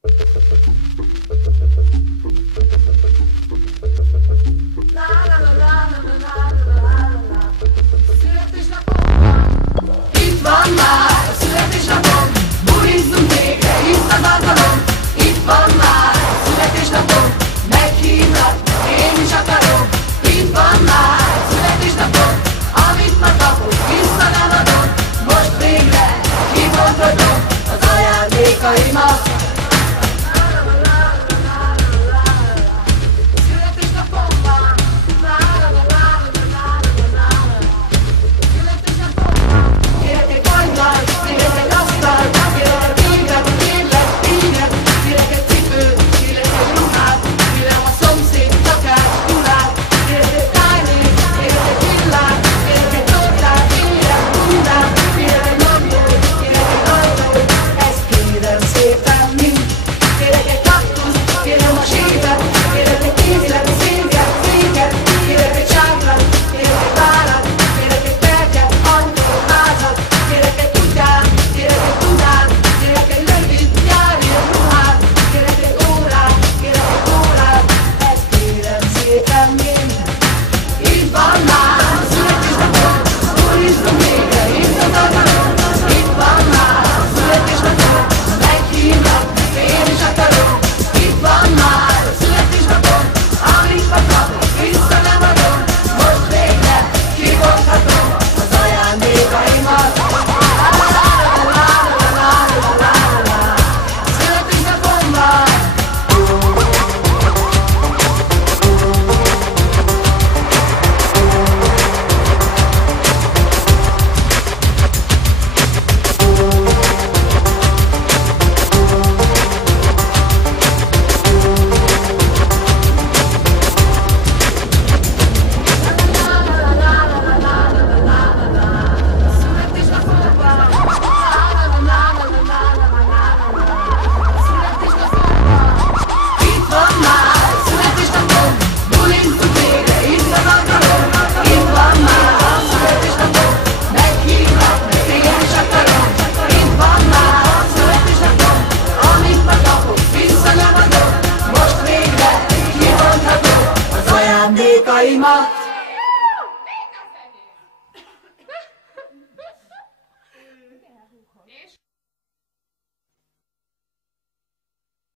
Itt van már a születésnapom, bulizzunk végre, itt az alkalom. Itt van már a születésnapom, meghívnak, én is akarom. Itt van már a születésnapom, amit ma kapok, vissza nem adom. Most végre kibontatom az ajándékaimat. Ajándékaimat.